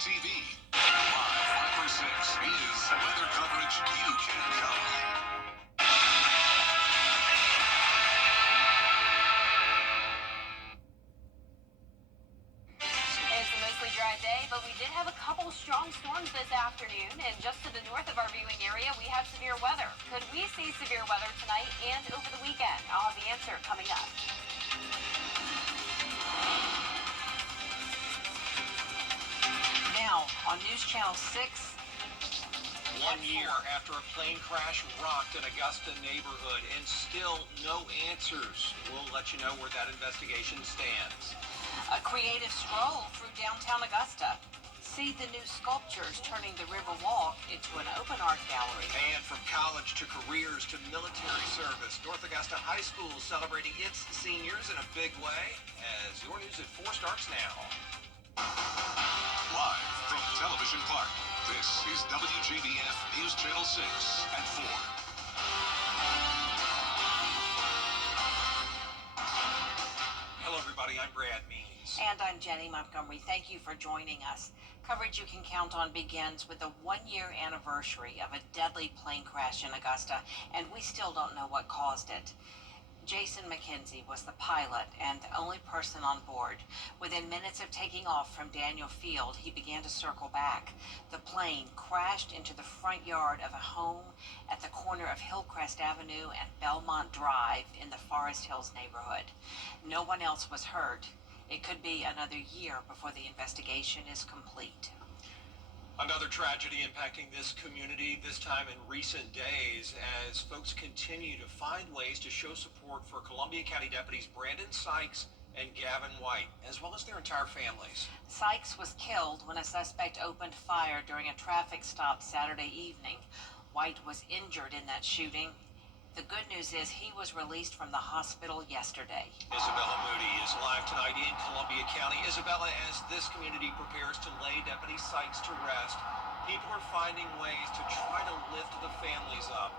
TV. Live 5 for 6 is weather coverage you can count on. It's a mostly dry day, but we did have a couple strong storms this afternoon, and just to the north of our viewing area, we have severe weather. Could we see severe weather tonight and over the weekend? I'll have the answer coming up. Now, on News Channel 6, 1 year after a plane crash rocked an Augusta neighborhood and still no answers. We'll let you know where that investigation stands. a creative stroll through downtown Augusta. See the new sculptures turning the River Walk into an open art gallery. And from college to careers to military service, North Augusta High School is celebrating its seniors in a big way as your news at 4 starts now. Live from Television Park, this is WJBF News Channel 6 at 4. Hello, everybody. I'm Brad Means. And I'm Jenny Montgomery. Thank you for joining us. Coverage you can count on begins with the 1-year anniversary of a deadly plane crash in Augusta, and we still don't know what caused it. Jason McKenzie was the pilot and the only person on board. Within minutes of taking off from Daniel Field, he began to circle back. The plane crashed into the front yard of a home at the corner of Hillcrest Avenue and Belmont Drive in the Forest Hills neighborhood. No one else was hurt. It could be another year before the investigation is complete. Another tragedy impacting this community, this time in recent days, as folks continue to find ways to show support for Columbia County deputies Brandon Sykes and Gavin White, as well as their entire families. Sykes was killed when a suspect opened fire during a traffic stop Saturday evening. White was injured in that shooting. The good news is he was released from the hospital yesterday. Isabella Moody is live tonight in Columbia County. Isabella, as this community prepares to lay Deputy Sykes to rest, people are finding ways to try to lift the families up.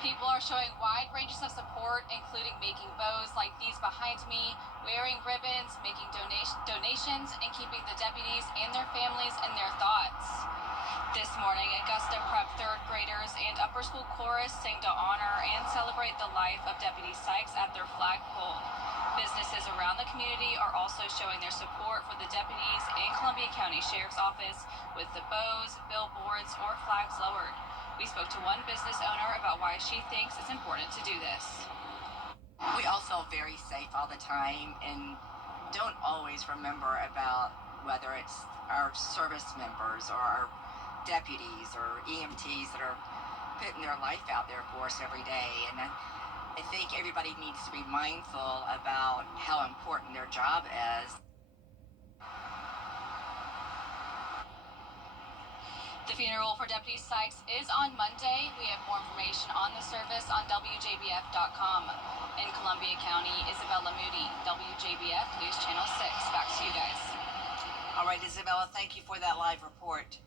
People are showing wide ranges of support, including making bows like these behind me, wearing ribbons, making donations, and keeping the deputies and their families in their thoughts. This morning, Augusta Prep third graders and upper school chorus sing to honor and celebrate the life of Deputy Sykes at their flagpole. Businesses around the community are also showing their support for the deputies and Columbia County Sheriff's Office with the bows, billboards, or flags lowered. We spoke to one business owner about why she thinks it's important to do this. We all feel very safe all the time and don't always remember about whether it's our service members or our deputies or EMTs that are putting their life out there for us every day. And I think everybody needs to be mindful about how important their job is. The funeral for Deputy Sykes is on Monday. We have more information on the service on WJBF.com. In Columbia County, Isabella Moody, WJBF News Channel 6. Back to you guys. All right, Isabella, thank you for that live report.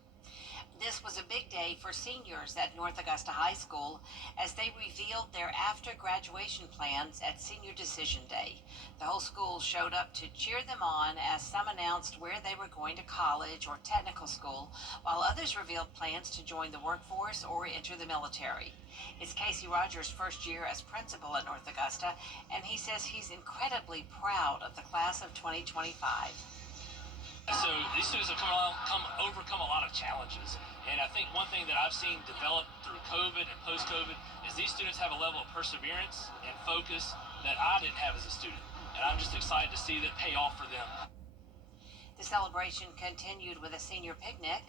This was a big day for seniors at North Augusta High School as they revealed their after-graduation plans at Senior Decision Day. The whole school showed up to cheer them on as some announced where they were going to college or technical school, while others revealed plans to join the workforce or enter the military. It's Casey Rogers' first year as principal at North Augusta, and he says he's incredibly proud of the class of 2025. So these students have overcome a lot of challenges. And I think one thing that I've seen develop through COVID and post-COVID is these students have a level of perseverance and focus that I didn't have as a student. And I'm just excited to see that pay off for them. The celebration continued with a senior picnic.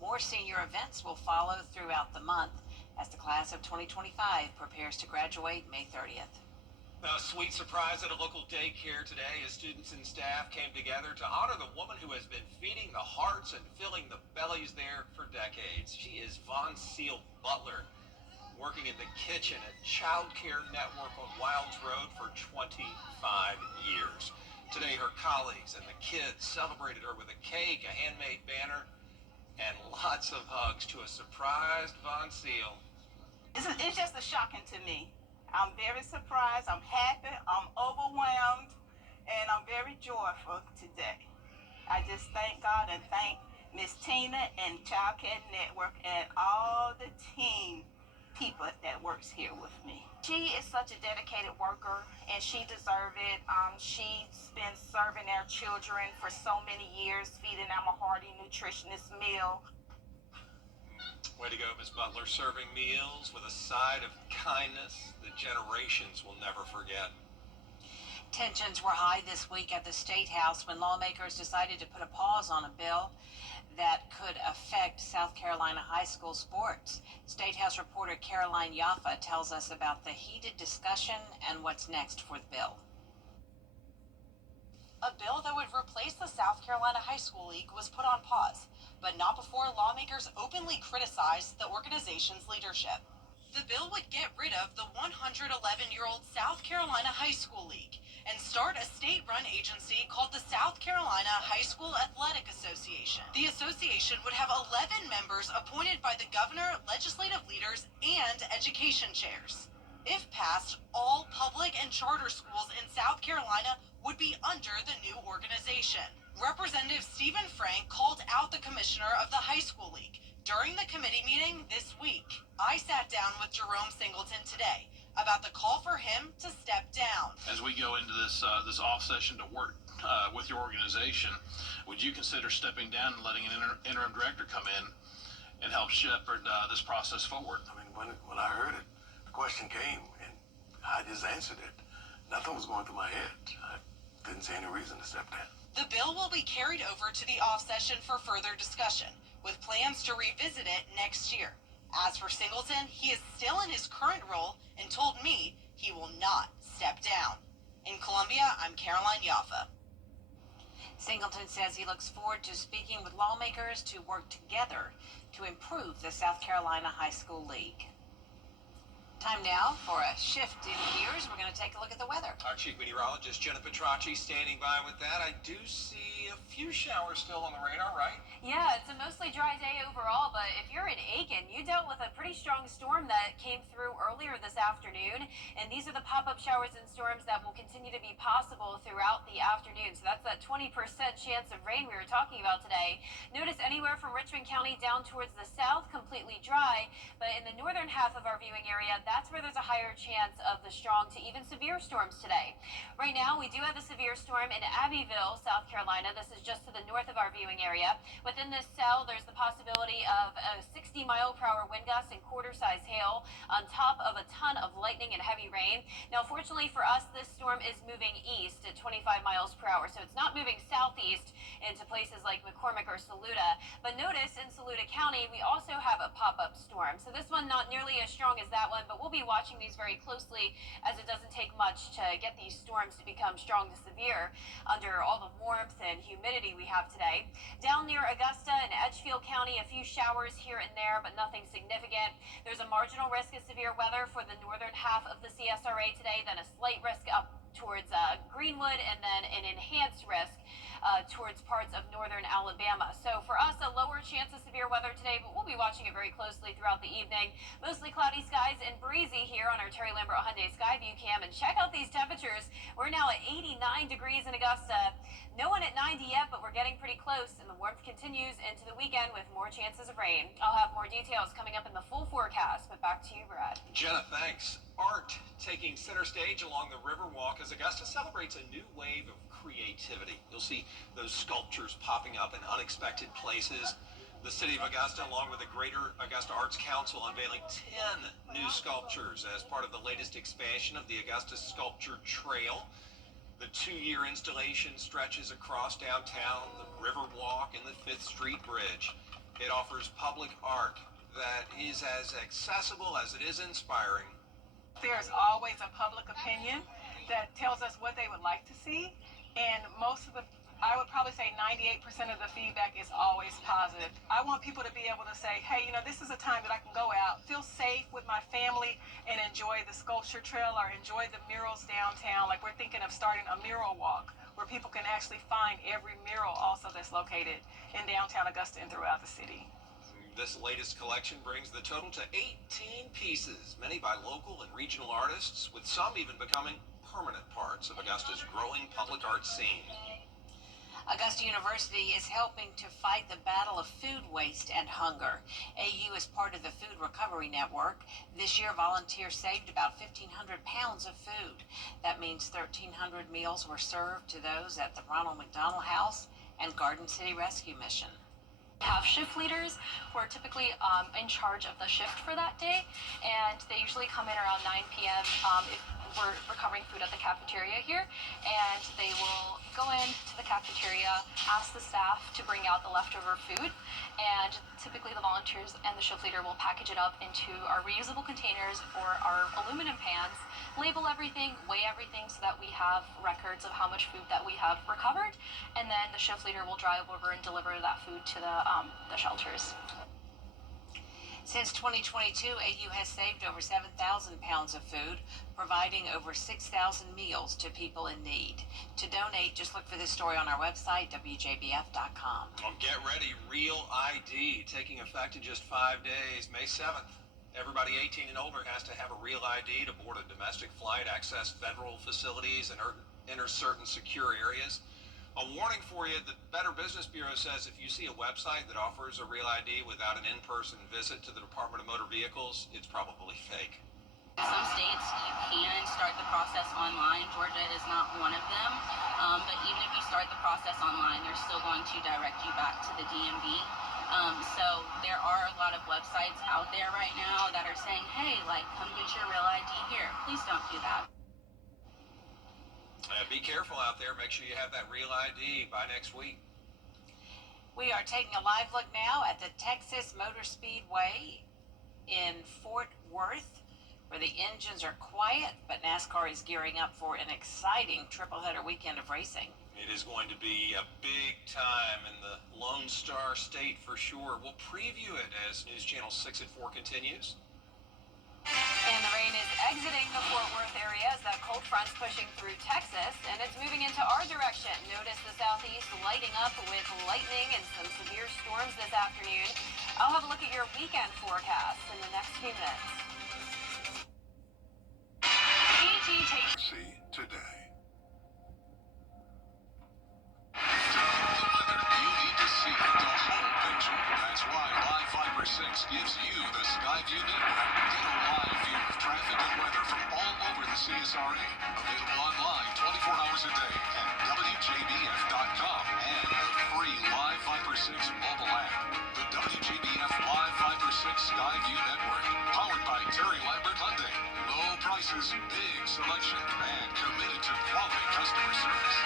More senior events will follow throughout the month as the class of 2025 prepares to graduate May 30th. A sweet surprise at a local daycare today as students and staff came together to honor the woman who has been feeding the hearts and filling the bellies there for decades. She is Von Seal Butler, working in the kitchen at Child Care Network on Wilds Road for 25 years. Today, her colleagues and the kids celebrated her with a cake, a handmade banner, and lots of hugs to a surprised Von Seal. It's just shocking to me. I'm very surprised, I'm happy, I'm overwhelmed, and I'm very joyful today. I just thank God and thank Miss Tina and Child Care Network and all the team people that works here with me. She is such a dedicated worker and she deserves it. She's been serving our children for so many years, feeding them a hearty, nutritious meal. Way to go, Ms. Butler, serving meals with a side of kindness that generations will never forget. Tensions were high this week at the State House when lawmakers decided to put a pause on a bill that could affect South Carolina high school sports. State House reporter Caroline Yaffa tells us about the heated discussion and what's next for the bill. A bill that would replace the South Carolina High School League was put on pause, but not before lawmakers openly criticized the organization's leadership. The bill would get rid of the 111-year-old South Carolina High School League and start a state-run agency called the South Carolina High School Athletic Association. The association would have 11 members appointed by the governor, legislative leaders, and education chairs. If passed, all public and charter schools in South Carolina would be under the new organization. Representative Stephen Frank called out the commissioner of the High School League during the committee meeting this week. I sat down with Jerome Singleton today about the call for him to step down. As we go into this off session to work with your organization, would you consider stepping down and letting an interim director come in and help shepherd this process forward? I mean, when I heard it, the question came, and I just answered it. Nothing was going through my head. I didn't see any reason to step down. The bill will be carried over to the off session for further discussion, with plans to revisit it next year. As for Singleton, he is still in his current role and told me he will not step down. In Columbia, I'm Caroline Yaffa. Singleton says he looks forward to speaking with lawmakers to work together to improve the South Carolina High School League. Time now for a shift in gears. We're going to take a look at the weather. Our chief meteorologist, Jenna Petracci, standing by with that. I do see a few showers still on the radar, right? Yeah, it's a mostly dry day overall, but if you're in Aiken, you dealt with a pretty strong storm that came through earlier this afternoon, and these are the pop-up showers and storms that will continue to be possible throughout the afternoon. So that's that 20% chance of rain we were talking about today. Notice anywhere from Richmond County down towards the south, completely dry, but in the northern half of our viewing area, that's where there's a higher chance of the strong to even severe storms today. Right now, we do have a severe storm in Abbeville, South Carolina. This is just to the north of our viewing area. Within this cell, there's the possibility of a 60-mile-per-hour wind gust and quarter-size hail on top of a ton of lightning and heavy rain. Now, fortunately for us, this storm is moving east at 25 miles per hour, so it's not moving southeast into places like McCormick or Saluda. But notice in Saluda County, we also have a pop-up storm. So this one not nearly as strong as that one, but we'll be watching these very closely as it doesn't take much to get these storms to become strong to severe under all the warmth and humidity we have today. Down near Augusta and Edgefield County, a few showers here and there, but nothing significant. There's a marginal risk of severe weather for the northern half of the CSRA today, then a slight risk up towards Greenwood, and then an enhanced risk towards parts of northern Alabama. So for us, a lower chance of severe weather today, but we'll be watching it very closely throughout the evening. Mostly cloudy skies and breezy here on our Terry Lambert Hyundai Skyview cam. And check out these temperatures. We're now at 89 degrees in Augusta. No one at 90 yet, but we're getting pretty close, and the warmth continues into the weekend with more chances of rain. I'll have more details coming up in the full forecast, but back to you, Brad. Jenna, thanks. Art taking center stage along the Riverwalk as Augusta celebrates a new wave of creativity. You'll see those sculptures popping up in unexpected places. The city of Augusta, along with the Greater Augusta Arts Council, unveiling 10 new sculptures as part of the latest expansion of the Augusta Sculpture Trail. The 2-year installation stretches across downtown, the Riverwalk, and the 5th Street Bridge. It offers public art that is as accessible as it is inspiring. There's always a public opinion that tells us what they would like to see, and I would probably say 98% of the feedback is always positive. I want people to be able to say, hey, this is a time that I can go out, feel safe with my family, and enjoy the sculpture trail or enjoy the murals downtown. Like, we're thinking of starting a mural walk where people can actually find every mural also that's located in downtown Augusta and throughout the city. This latest collection brings the total to 18 pieces, many by local and regional artists, with some even becoming permanent parts of Augusta's growing public art scene. Augusta University is helping to fight the battle of food waste and hunger. AU is part of the Food Recovery Network. This year, volunteers saved about 1,500 pounds of food. That means 1,300 meals were served to those at the Ronald McDonald House and Garden City Rescue Mission. Have shift leaders who are typically in charge of the shift for that day, and they usually come in around 9 p.m. If we're recovering food at the cafeteria here, and they will go into the cafeteria, ask the staff to bring out the leftover food, and typically the volunteers and the shift leader will package it up into our reusable containers or our aluminum pans, label everything, weigh everything so that we have records of how much food that we have recovered, and then the shift leader will drive over and deliver that food to the shelters. Since 2022, AU has saved over 7,000 pounds of food, providing over 6,000 meals to people in need. To donate, just look for this story on our website, WJBF.com. Well, get ready, Real ID, taking effect in just 5 days, May 7th. Everybody 18 and older has to have a Real ID to board a domestic flight, access federal facilities, and enter certain secure areas. A warning for you, the Better Business Bureau says if you see a website that offers a Real ID without an in-person visit to the Department of Motor Vehicles, it's probably fake. In some states, you can start the process online. Georgia is not one of them. But even if you start the process online, they're still going to direct you back to the DMV. So there are a lot of websites out there right now that are saying, hey, like, come get your Real ID here. Please don't do that. Be careful out there. Make sure you have that Real ID by next week. We are taking a live look now at the Texas Motor Speedway in Fort Worth, where the engines are quiet, but NASCAR is gearing up for an exciting triple-header weekend of racing. It is going to be a big time in the Lone Star State for sure. We'll preview it as News Channel 6 at 4 continues. And the rain is exiting the Fort Worth area as that cold front's pushing through Texas, and it's moving into our direction. Notice the southeast lighting up with lightning and some severe storms this afternoon. I'll have a look at your weekend forecast in the next few minutes. See today. To know the weather, you need to see the whole picture. That's why Live Fiber 6 gives you the Skyview network. Get a live view of traffic and weather from all over the CSRA. Available online 24 hours a day at WJBF.com and the free Live Fiber 6 mobile app. The WJBF Live Fiber 6 Skyview network, powered by Terry Lambert Hyundai. Low prices, big selection, and committed to quality customer service.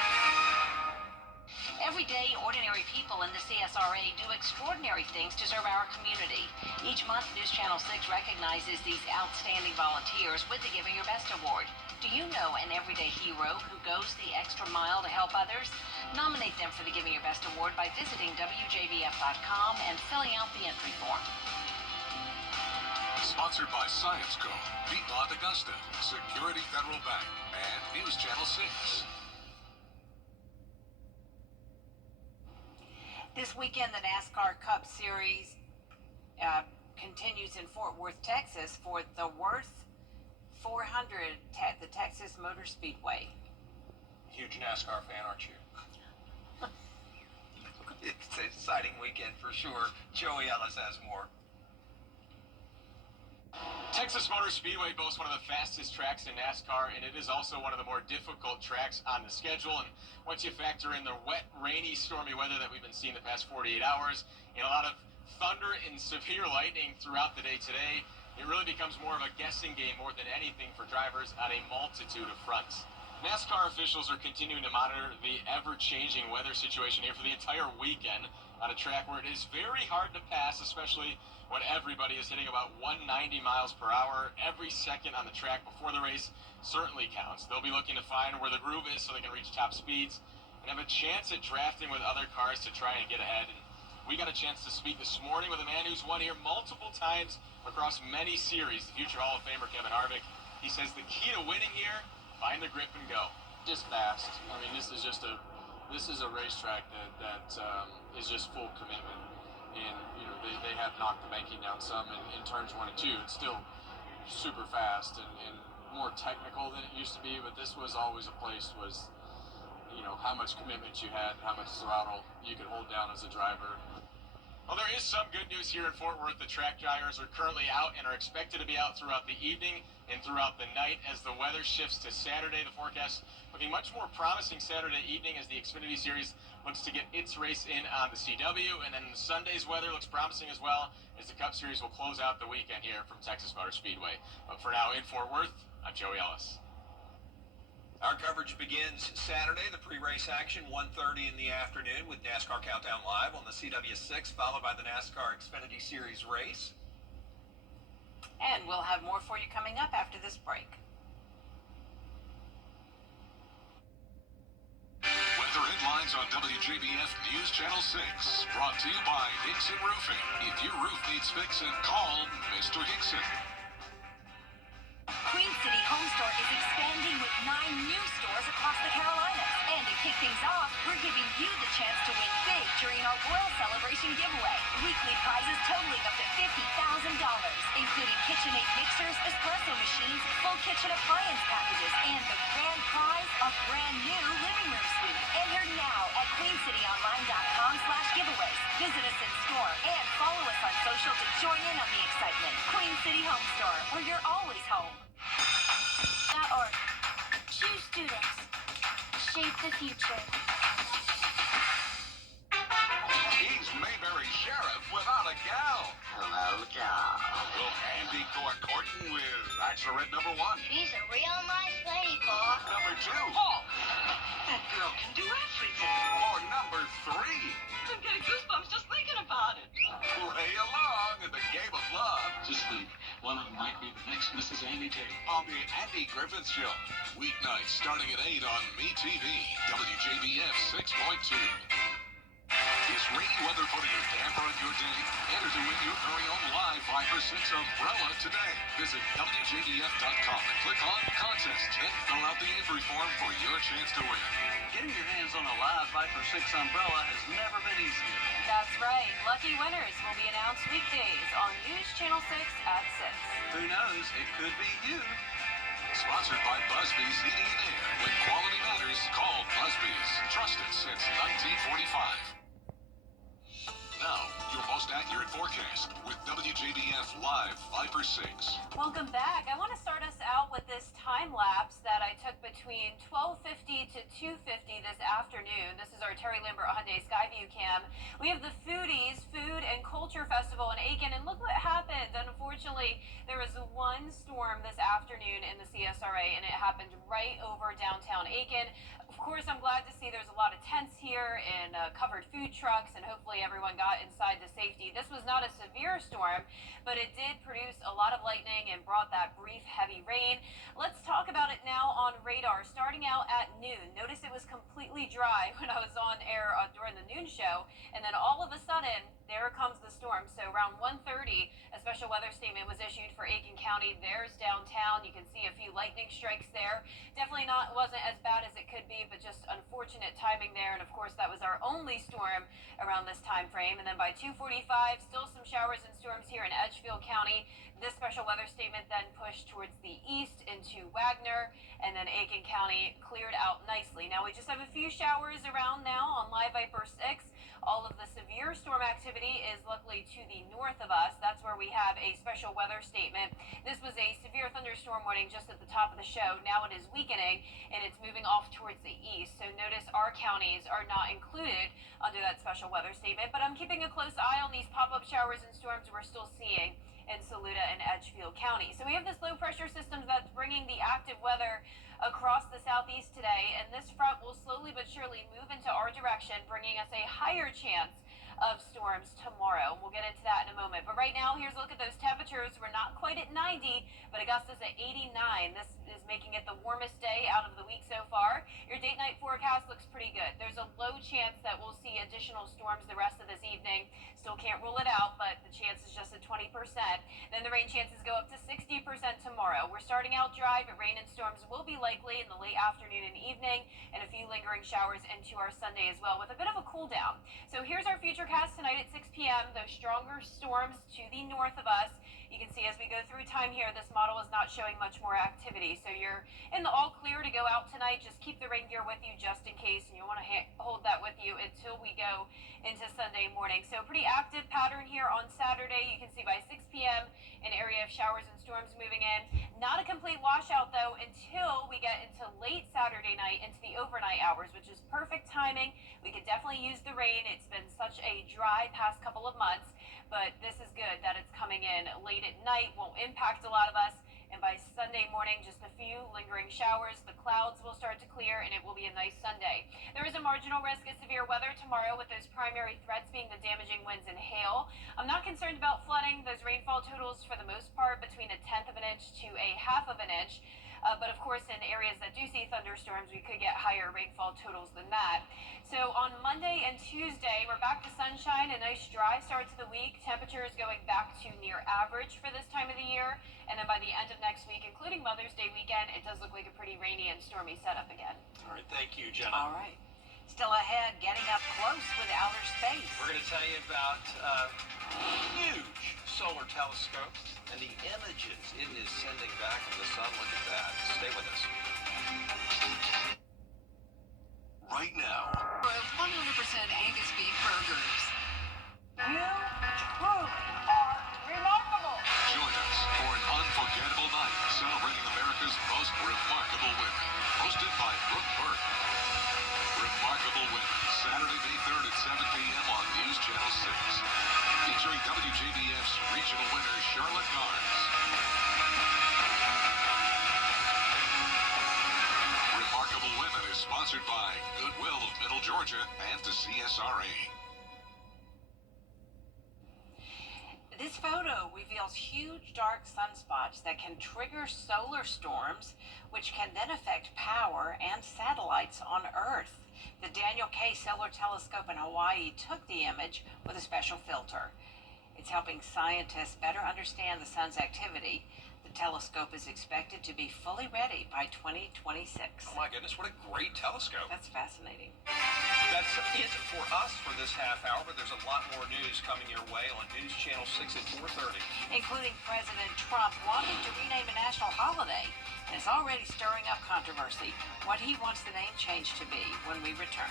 Every day, ordinary people in the CSRA do extraordinary things to serve our community. Each month, News Channel 6 recognizes these outstanding volunteers with the Giving Your Best Award. Do you know an everyday hero who goes the extra mile to help others? Nominate them for the Giving Your Best Award by visiting WJBF.com and filling out the entry form. Sponsored by Science Co., Piedmont Augusta, Security Federal Bank, and News Channel 6. This weekend, the NASCAR Cup Series continues in Fort Worth, Texas for the Worth 400 at the Texas Motor Speedway. Huge NASCAR fan, aren't you? It's an exciting weekend for sure. Joey Ellis has more. Texas Motor Speedway boasts one of the fastest tracks in NASCAR, and it is also one of the more difficult tracks on the schedule. And once you factor in the wet, rainy, stormy weather that we've been seeing the past 48 hours, and a lot of thunder and severe lightning throughout the day today, it really becomes more of a guessing game more than anything for drivers on a multitude of fronts. NASCAR officials are continuing to monitor the ever-changing weather situation here for the entire weekend on a track where it is very hard to pass, especially when everybody is hitting about 190 miles per hour. Every second on the track before the race certainly counts. They'll be looking to find where the groove is so they can reach top speeds and have a chance at drafting with other cars to try and get ahead. And we got a chance to speak this morning with a man who's won here multiple times across many series, the future Hall of Famer Kevin Harvick. He says the key to winning here, find the grip and go. Just fast. I mean, this is a racetrack that is just full commitment. And, you know, they have knocked the banking down some in turns 1 and 2. It's still super fast and more technical than it used to be, but this was always a place how much commitment you had, how much throttle you could hold down as a driver. Well, there is some good news here in Fort Worth. The track drivers are currently out and are expected to be out throughout the evening and throughout the night as the weather shifts to Saturday. The forecast looking much more promising Saturday evening as the Xfinity Series looks to get its race in on the CW. And then Sunday's weather looks promising as well as the Cup Series will close out the weekend here from Texas Motor Speedway. But for now, in Fort Worth, I'm Joey Ellis. Our coverage begins Saturday, the pre-race action, 1:30 in the afternoon with NASCAR Countdown Live on the CW6, followed by the NASCAR Xfinity Series race. And we'll have more for you coming up after this break. Weather headlines on WJBF News Channel 6, brought to you by Hickson Roofing. If your roof needs fixing, call Mr. Hickson. Queen City Home Store is expanding with 9 new stores across the Carolinas. And to kick things off, we're giving you the chance to win big during our Royal Celebration giveaway. Weekly prizes totaling up to $50,000, including KitchenAid mixers, espresso machines, full kitchen appliance packages, and the grand prize, a brand new living room suite. Enter now at queencityonline.com/giveaways. Visit us in store and follow us on social to join in on the excitement. Queen City Home Store, where you're always home. .org. Choose students. Shape the future. He's Mayberry Sheriff without a gal. Hello, gal. Will Andy court-courting with Bachelorette number 1? She's a real nice lady, Paul. Number 2? Oh, that girl can do everything. Or number 3? I'm getting goosebumps just thinking about it. Play along in the game of love. Just think, one of them might be the next Mrs. Andy Tate. On the Andy Griffith Show. Weeknights starting at 8 on MeTV. WJBF 6.2. Is rainy weather putting a damper on your day? Enter to win your very own live 5 for 6 umbrella today. Visit WJBF.com and click on Contest. Then fill out the entry form for your chance to win. Getting your hands on a live 5 for 6 umbrella has never been easier. That's right. Lucky winners will be announced weekdays on News Channel 6 at 6. Who knows? It could be you. Sponsored by Busby's Heating and Air. When quality matters, call Busby's. Trusted since 1945. Now, your most accurate forecast with WJBF Live 5 for 6. Welcome back. I want to start us out with this time lapse that I took between 12:50 to 2:50 this afternoon. This is our Terry Lambert Hyundai Skyview cam. We have the Foodies Food and Culture Festival in Aiken, and look what happened. Unfortunately, there was one storm this afternoon in the CSRA, and it happened right over downtown Aiken. Of course, I'm glad to see there's a lot of tents here and covered food trucks, and hopefully everyone got inside to safety. This was not a severe storm, but it did produce a lot of lightning and brought that brief heavy rain. Let's talk about it now on radar. Starting out at noon, notice it was completely dry when I was on air during the noon show, and then all of a sudden, there comes the storm. So around 1:30, a special weather statement was issued for Aiken County. There's downtown. You can see a few lightning strikes there. Definitely wasn't as bad as it could be, but just unfortunate timing there. And of course, that was our only storm around this time frame. And then by 2:45, still some showers and storms here in Edgefield County. This special weather statement then pushed towards the east into Wagner, and then Aiken County cleared out nicely. Now we just have a few showers around now on Live Viper 6. All of the severe storm activity is luckily to the north of us. That's where we have a special weather statement. This was a severe thunderstorm warning just at the top of the show. Now it is weakening, and it's moving off towards the east. So notice our counties are not included under that special weather statement, but I'm keeping a close eye on these pop-up showers and storms we're still seeing in Saluda and Edgefield County. So we have this low pressure system that's bringing the active weather across the southeast today, and this front will slowly but surely move into our direction, bringing us a higher chance of storms tomorrow. We'll get into that in a moment. But right now, here's a look at those temperatures. We're not quite at 90, but Augusta's at 89. This is making it the warmest day out of the week so far. Your date night forecast looks pretty good. There's a low chance that we'll see additional storms the rest of this evening. Still can't rule it out, but the chance is just at 20%. Then the rain chances go up to 60% tomorrow. We're starting out dry, but rain and storms will be likely in the late afternoon and evening, and a few lingering showers into our Sunday as well, with a bit of a cool down. So here's our future cast tonight at 6 p.m. Those stronger storms to the north of us. You can see as we go through time here, this model is not showing much more activity. stormy. So you're in the all clear to go out tonight. Just keep the rain gear with you just in case, and you want to hold that with you until we go into Sunday morning. So pretty active pattern here on Saturday. You can see by 6 p.m. an area of showers and storms moving in. Not a complete washout though until we get into late Saturday night into the overnight hours, which is perfect timing. We could definitely use the rain. It's been such a dry past couple of months, but this is good that it's coming in late at night. Won't impact a lot of us. And by Sunday morning, just a few lingering showers. The clouds will start to clear, and it will be a nice Sunday. There is a marginal risk of severe weather tomorrow, with those primary threats being the damaging winds and hail. I'm not concerned about flooding. Those rainfall totals, for the most part, between 1/10 of an inch to 1/2 of an inch. But of course, in areas that do see thunderstorms, we could get higher rainfall totals than that. So on Monday and Tuesday, we're back to sunshine, a nice dry start to the week. Temperatures going back to near average for this time of the year. And then by the end of next week, including Mother's Day weekend, it does look like a pretty rainy and stormy setup again. All right, thank you, Jenna. All right. Still ahead, getting up close with outer space. We're going to tell you about huge solar telescope and the images it is sending back from the sun. Look at that. Stay with us. Right now. 100% Angus beef burgers. You truly are remarkable. Join us for an unforgettable night celebrating America's most remarkable women. Hosted by Brooke Burke. Remarkable Women, Saturday, May 3rd at 7 p.m. on News Channel 6. Featuring WJBF's regional winner, Charlotte Garnes. Remarkable Women is sponsored by Goodwill of Middle Georgia and the CSRA. This photo reveals huge dark sunspots that can trigger solar storms, which can then affect power and satellites on Earth. The Daniel K. Solar Telescope in Hawaii took the image with a special filter. It's helping scientists better understand the sun's activity. The telescope is expected to be fully ready by 2026. Oh my goodness, what a great telescope. That's fascinating. That's it for us for this half hour, but there's a lot more news coming your way on News Channel 6 at 4:30. Including President Trump wanting to rename a national holiday. And it's already stirring up controversy what he wants the name change to be when we return.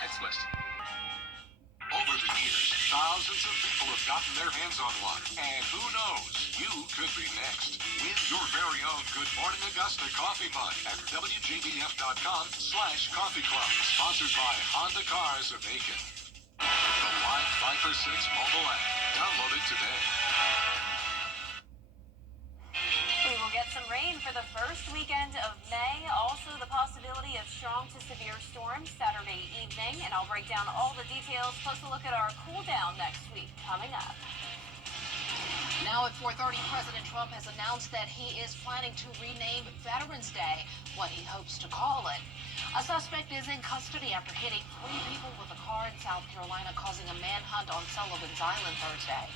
Next question. Over the years, thousands of people have gotten their hands on one. And who knows, you could be next. Win your very own Good Morning Augusta coffee mug at WJBF.com/coffee club. Sponsored by Honda Cars of Aiken. The Live 5 for 6 mobile app. Download it today. We will get some rain for the first weekend of May. Also, the possibility of strong to severe storms Saturday evening. And I'll break down all the details, plus a look at our cool down next week coming up. Now at 4:30, President Trump has announced that he is planning to rename Veterans Day, what he hopes to call it. A suspect is in custody after hitting 3 people with a car in South Carolina, causing a manhunt on Sullivan's Island Thursday.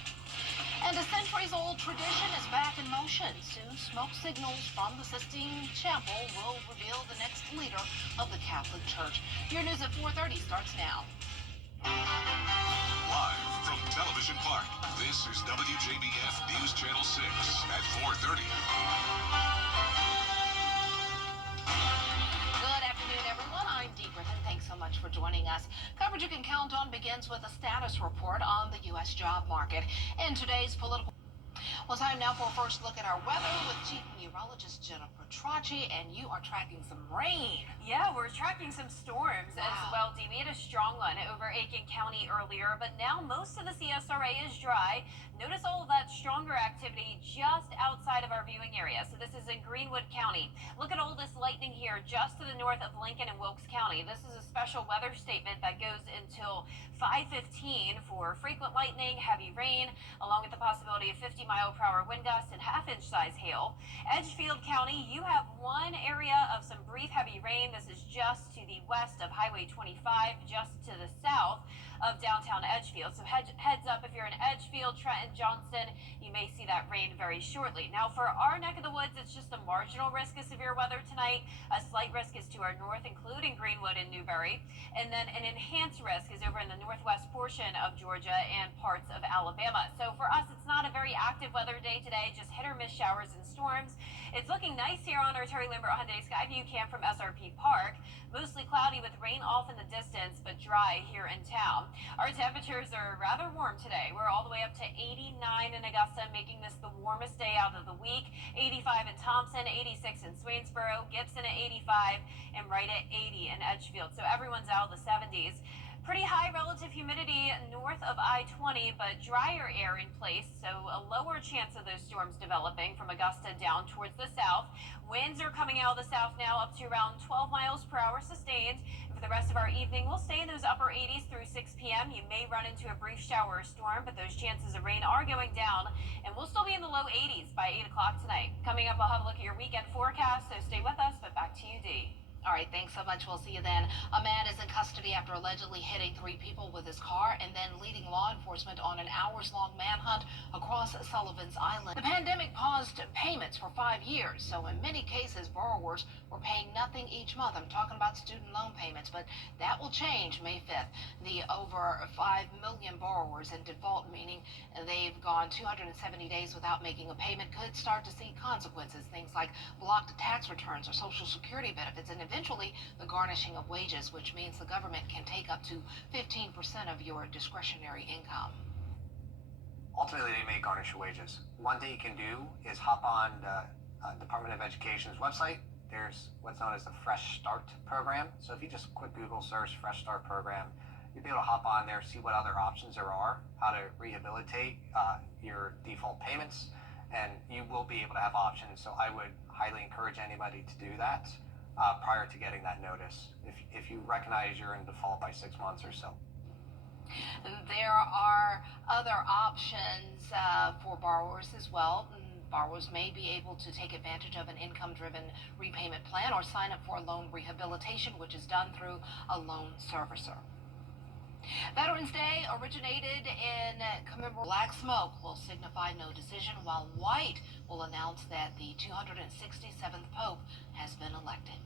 And a centuries-old tradition is back in motion. Soon, smoke signals from the Sistine Chapel will reveal the next leader of the Catholic Church. Your news at 4:30 starts now. Live from Television Park, this is WJBF News Channel 6 at 4:30. Good afternoon, everyone. I'm Dee Griffin. Thanks so much for joining us. Coverage you can count on begins with a status report on the U.S. job market. In today's political... Well, time now for a first look at our weather with Chief Meteorologist Jennifer Tracci, and you are tracking some rain. Yeah, we're tracking some storms as well, Dee. We had a strong one over Aiken County earlier, but now most of the CSRA is dry. Notice all of that stronger activity just outside of our viewing area. So this is in Greenwood County. Look at all this lightning here just to the north of Lincoln and Wilkes County. This is a special weather statement that goes until 5:15 for frequent lightning, heavy rain, along with the possibility of 50-mile-per-hour wind gusts and half-inch size hail. Edgefield County, you have one area of some brief heavy rain. This is just to the west of Highway 25, just to the south of downtown Edgefield. So heads up if you're in Edgefield, Trenton, Johnston, you may see that rain very shortly. Now for our neck of the woods, it's just a marginal risk of severe weather tonight. A slight risk is to our north, including Greenwood and Newberry. And then an enhanced risk is over in the northwest portion of Georgia and parts of Alabama. So for us, it's not a very active weather day today, just hit or miss showers and storms. It's looking nice here on our Terry Lambert Hyundai Skyview cam from SRP Park. Mostly cloudy with rain off in the distance, but dry here in town. Our temperatures are rather warm today. We're all the way up to 89 in Augusta, making this the warmest day out of the week. 85 in Thompson, 86 in Swainsboro, Gibson at 85, and right at 80 in Edgefield. So everyone's out of the 70s. Pretty high relative humidity north of I-20, but drier air in place, so a lower chance of those storms developing from Augusta down towards the south. Winds are coming out of the south now up to around 12 miles per hour sustained. For the rest of our evening, we'll stay in those upper 80s through 6 p.m. You may run into a brief shower or storm, but those chances of rain are going down, and we'll still be in the low 80s by 8 o'clock tonight. Coming up, I'll have a look at your weekend forecast, so stay with us, but back to you, Dee. All right, thanks so much. We'll see you then. A man is in custody after allegedly hitting 3 people with his car and then leading law enforcement on an hours-long manhunt across Sullivan's Island. The pandemic paused payments for 5 years, so in many cases, borrowers were paying nothing each month. I'm talking about student loan payments, but that will change May 5th. The over 5 million borrowers in default, meaning they've gone 270 days without making a payment, could start to see consequences, things like blocked tax returns or Social Security benefits, and eventually the garnishing of wages, which means the government can take up to 15% of your discretionary income. Ultimately, they may garnish your wages. One thing you can do is hop on the Department of Education's website. There's what's known as the Fresh Start program. So if you just quick Google search Fresh Start program, you'll be able to hop on there, see what other options there are, how to rehabilitate your default payments, and you will be able to have options. So I would highly encourage anybody to do that prior to getting that notice, if you recognize you're in default by 6 months or so. There are other options for borrowers as well. Borrowers may be able to take advantage of an income-driven repayment plan or sign up for loan rehabilitation, which is done through a loan servicer. Veterans Day originated in commemoration. Black smoke will signify no decision, while white will announce that the 267th Pope has been elected.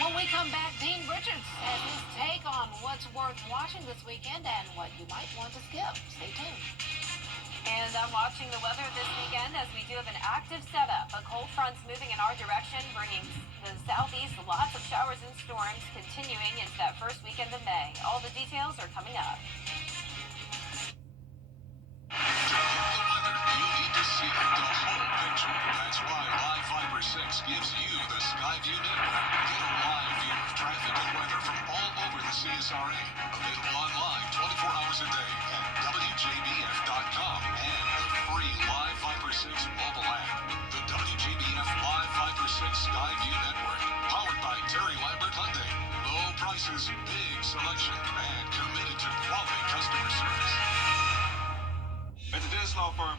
When we come back, Dean Richards has his take on what's worth watching this weekend and what you might want to skip. Stay tuned. And I'm watching the weather this weekend as we do have an active setup. A cold front's moving in our direction, bringing the southeast lots of showers and storms, continuing into that first weekend of May. All the details are coming up. To get the weather, you need to see the whole picture. That's why Live Fiber 6 gives you the Skyview network. Get a live view of traffic and weather from all over the CSRA. Available online 24 hours a day at WJBF.com and the free Live Fiber 6 mobile app. The WJBF Live Fiber 6 Skyview network, powered by Terry Lambert Hyundai. Low prices, big selection, and committed to quality customer service. At the Dennis Law Firm.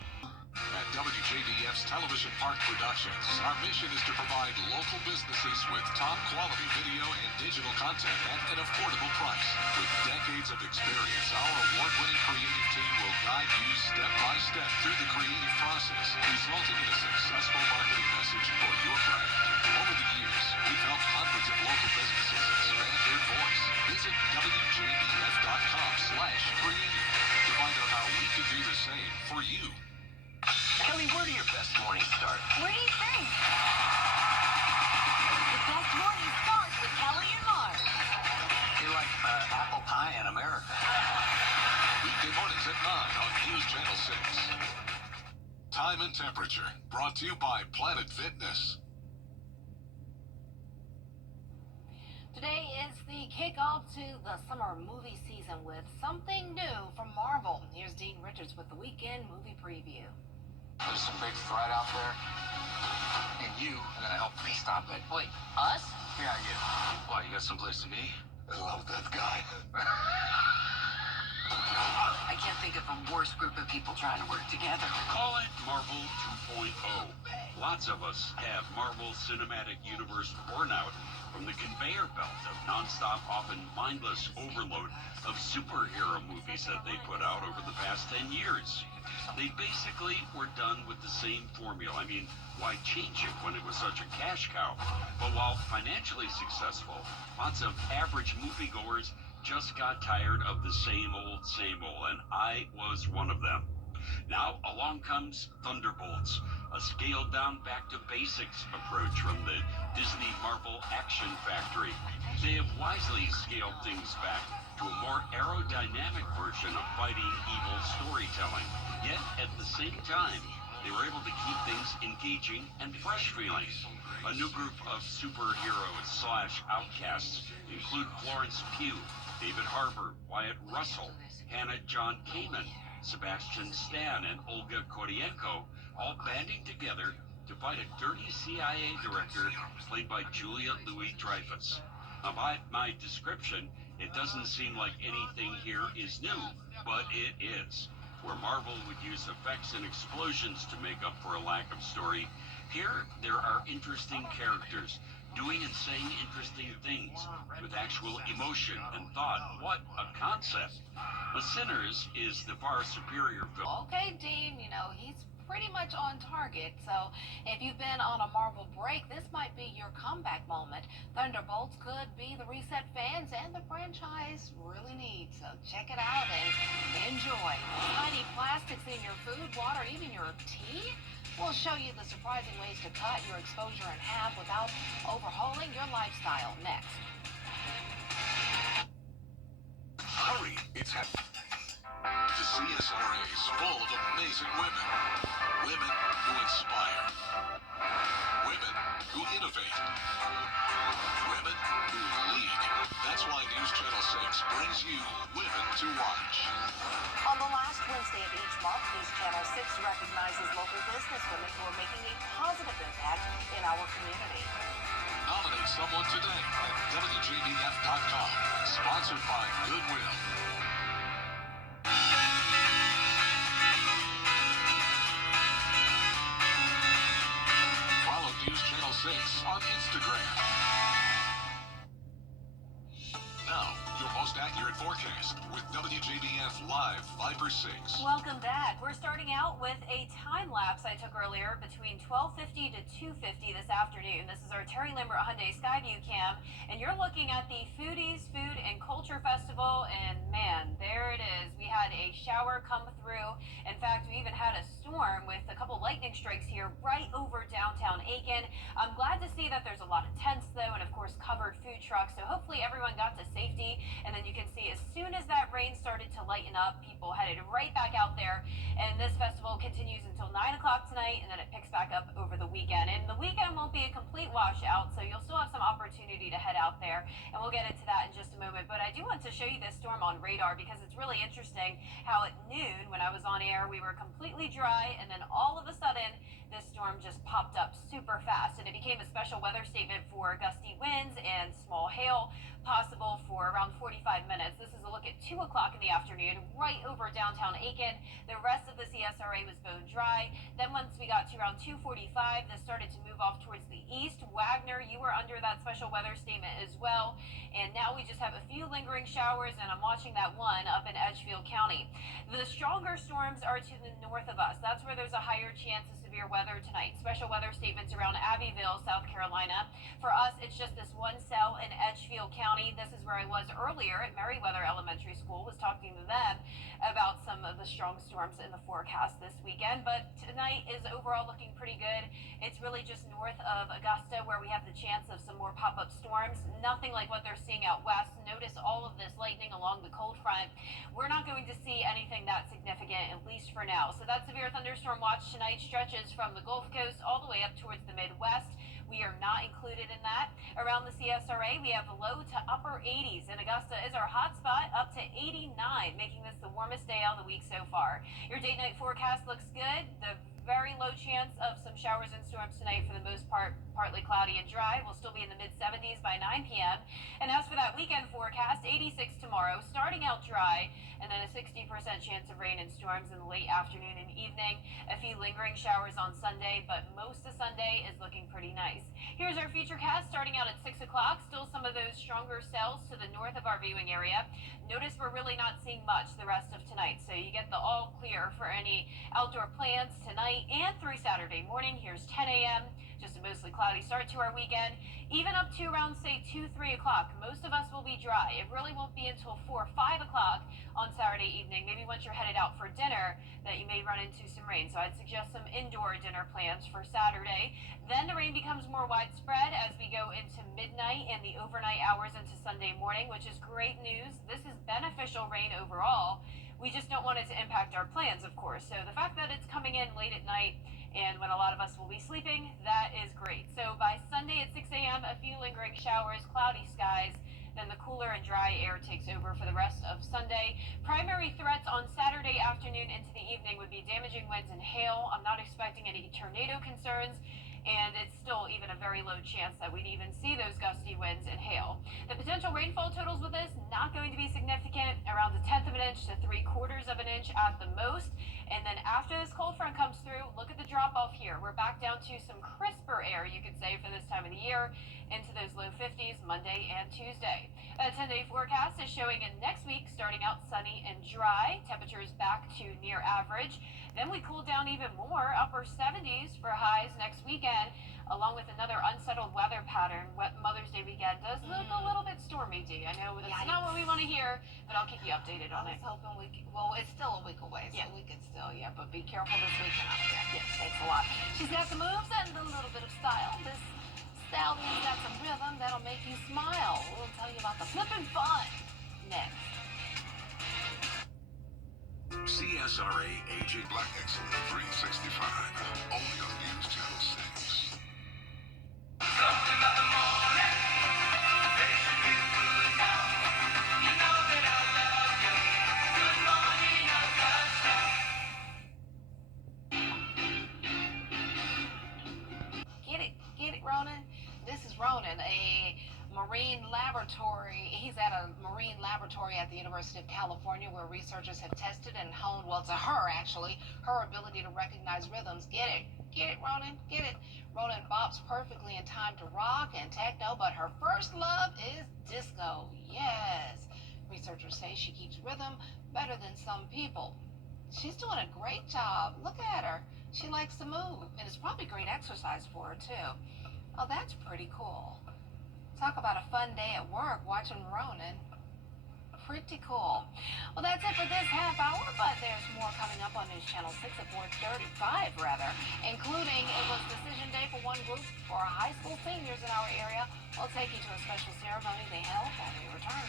At WJBF's Television Park Productions, our mission is to provide local businesses with top quality video and digital content at an affordable price. With decades of experience, our award-winning creative team will guide you step by step through the creative process, resulting in a successful marketing message for your brand. Over the years, we've helped hundreds of local businesses expand their voice. Visit WJBF.com/creative to find out how we can do the same for you. Kelly, where do your best mornings start? Where do you think? The best morning starts with Kelly and Mars. You're like apple pie in America. Weekday mornings at 9 on News Channel 6. Time and temperature, brought to you by Planet Fitness. Today is the kickoff to the summer movie season with something new from Marvel. Here's Dean Richards with the weekend movie preview. There's some big threat out there, and you are gonna help me stop it. Wait, us? Yeah, you. Why, you got someplace to be? I love that guy. I can't think of a worse group of people trying to work together. Call it Marvel 2.0. Lots of us have Marvel Cinematic Universe burnout from the conveyor belt of nonstop, often mindless overload of superhero movies that they put out over the past 10 years. They basically were done with the same formula. I mean, why change it when it was such a cash cow? But while financially successful, lots of average moviegoers just got tired of the same old, and I was one of them. Now along comes Thunderbolts, a scaled down back to basics approach from the Disney Marvel Action Factory. They have wisely scaled things back to a more aerodynamic version of fighting evil storytelling. Yet at the same time, they were able to keep things engaging and fresh feeling. A new group of superheroes/outcasts include Florence Pugh, David Harbour, Wyatt Russell, Hannah John Kamen, Sebastian Stan, and Olga Korylenko, all banding together to fight a dirty CIA director played by Julia Louis-Dreyfus. Now, by my description, it doesn't seem like anything here is new, but it is. Where Marvel would use effects and explosions to make up for a lack of story, here there are interesting characters doing and saying interesting things with actual emotion and thought. What a concept. The Sinners is the far superior film. Okay, Dean, he's pretty much on target. So if you've been on a Marvel break, this might be your comeback moment. Thunderbolts could be the reset fans and the franchise really need. So check it out and enjoy. Tiny plastics in your food, water, even your tea? We'll show you the surprising ways to cut your exposure in half without overhauling your lifestyle next. Hurry, it's happening. The CSRA is full of amazing women. Women who inspire. Women who innovate. Women who lead. That's why News Channel 6 brings you Women to Watch. On the last Wednesday of each month, News Channel 6 recognizes local businesswomen who are making a positive impact in our community. Nominate someone today at WJBF.com. Sponsored by Goodwill. Follow News Channel 6 on Instagram. Now, your most accurate forecast with WJBF Live Viper 6. Welcome back. We're starting out with a time lapse I took earlier between 12:50 to 2:50 this afternoon. This is our Terry Lambert Hyundai Skyview cam, and you're looking at the Foodies Food and Culture Festival, and man, there it is. We had a shower come through. In fact, we even had a storm with a couple lightning strikes here right over downtown Aiken. I'm glad to see that there's a lot of tents though, and of course covered food trucks, so hopefully everyone got to safety. And then you can see as soon as that rain started to lighten up, people headed right back out there, and this festival continues until 9 o'clock tonight, and then it picks back up over the weekend. And the weekend won't be a complete washout, so you'll still have some opportunity to head out there, and we'll get into that in just a moment. But I do want to show you this storm on radar because it's really interesting how at noon when I was on air we were completely dry, and then all of a sudden this storm just popped up super fast, and it became a special weather statement for gusty winds and small hail possible for around 45 minutes. This is a look at 2 o'clock in the afternoon right over downtown Aiken. The rest of the CSRA was bone dry. Then once we got to around 2:45, this started to move off towards the east. Wagner, you were under that special weather statement as well. And now we just have a few lingering showers, and I'm watching that one up in Edgefield County. The stronger storms are to the north of us. That's where there's a higher chance of severe weather tonight. Special weather statements around Abbeville, South Carolina. For us, it's just this one cell in Edgefield County. This is where I was earlier at Meriwether Elementary School, was talking to them about some of the strong storms in the forecast this weekend. But tonight is overall looking pretty good. It's really just north of Augusta where we have the chance of some more pop-up storms. Nothing like what they're seeing out west. Notice all of this lightning along the cold front. We're not going to see anything that significant, at least for now. So that severe thunderstorm watch tonight stretches from the Gulf Coast all the way up towards the Midwest. We are not included in that. Around the CSRA, we have low to upper 80s, and Augusta is our hot spot, up to 89, making this the warmest day of the week so far. Your date-night forecast looks good. The very low chance of some showers and storms tonight. For the most part, partly cloudy and dry. We'll still be in the mid-70s by 9 p.m. And as for that weekend forecast, 86 tomorrow, starting out dry, and then a 60% chance of rain and storms in the late afternoon and evening. A few lingering showers on Sunday, but most of Sunday is looking pretty nice. Here's our futurecast starting out at 6 o'clock. Still some of those stronger cells to the north of our viewing area. Notice we're really not seeing much the rest of tonight, so you get the all clear for any outdoor plans tonight and through Saturday morning. Here's 10 a.m. Just a mostly cloudy start to our weekend. Even up to around, say, 2, 3 o'clock, most of us will be dry. It really won't be until 4, 5 o'clock on Saturday evening, maybe once you're headed out for dinner, that you may run into some rain. So I'd suggest some indoor dinner plans for Saturday. Then the rain becomes more widespread as we go into midnight and the overnight hours into Sunday morning, which is great news. This is beneficial rain overall. We just don't want it to impact our plans, of course. So the fact that it's coming in late at night and when a lot of us will be sleeping, that is great. So by Sunday at 6 a.m., a few lingering showers, cloudy skies, then the cooler and dry air takes over for the rest of Sunday. Primary threats on Saturday afternoon into the evening would be damaging winds and hail. I'm not expecting any tornado concerns, and it's still even a very low chance that we'd even see those gusty winds and hail. The potential rainfall totals with this, not going to be significant, around 1/10 of an inch to 3/4 of an inch at the most. And then after this cold front comes through, look at the drop off here. We're back down to some crisper air, you could say, for this time of the year, into those low 50s Monday and Tuesday. A 10-day forecast is showing in next week starting out sunny and dry. Temperatures back to near average. Then we cool down even more, upper 70s for highs next weekend, along with another unsettled weather pattern. Mother's Day weekend does look a little bit stormy, Dee. I know that's not what we want to hear, but I'll keep you updated on it. I was hoping it's still a week away, so we can still, but be careful this weekend out there. Yes, thanks a lot. She's got some moves and a little bit of style. This stallion's got some rhythm that'll make you smile. We'll tell you about the flippin' fun next. CSRA AG Black Excellence 365. Only on News Channel 6. Get it, Ronan? This is Ronan, a marine laboratory. He's at a marine laboratory at the University of California where researchers have tested and honed, well, to her, actually, her ability to recognize rhythms. Get it, Ronan? Get it? Ronan bops perfectly in time to rock and techno, but her first love is disco. Yes. Researchers say she keeps rhythm better than some people. She's doing a great job. Look at her. She likes to move, and it's probably great exercise for her, too. Oh, that's pretty cool. Talk about a fun day at work watching Ronan. Pretty cool. Well, that's it for this half hour, but there's more coming up on News Channel 6 at 4:35, rather, including it was decision day for one group for our high school seniors in our area. We'll take you to a special ceremony they held when we return.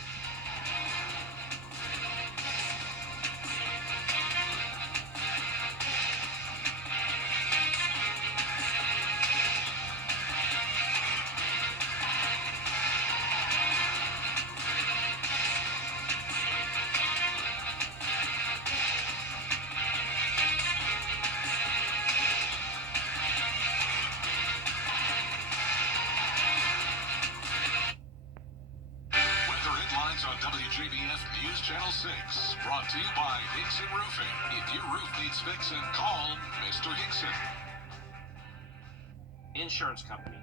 On WJBF News Channel 6, brought to you by Hickson Roofing. If your roof needs fixing, call Mr. Hickson. Insurance company.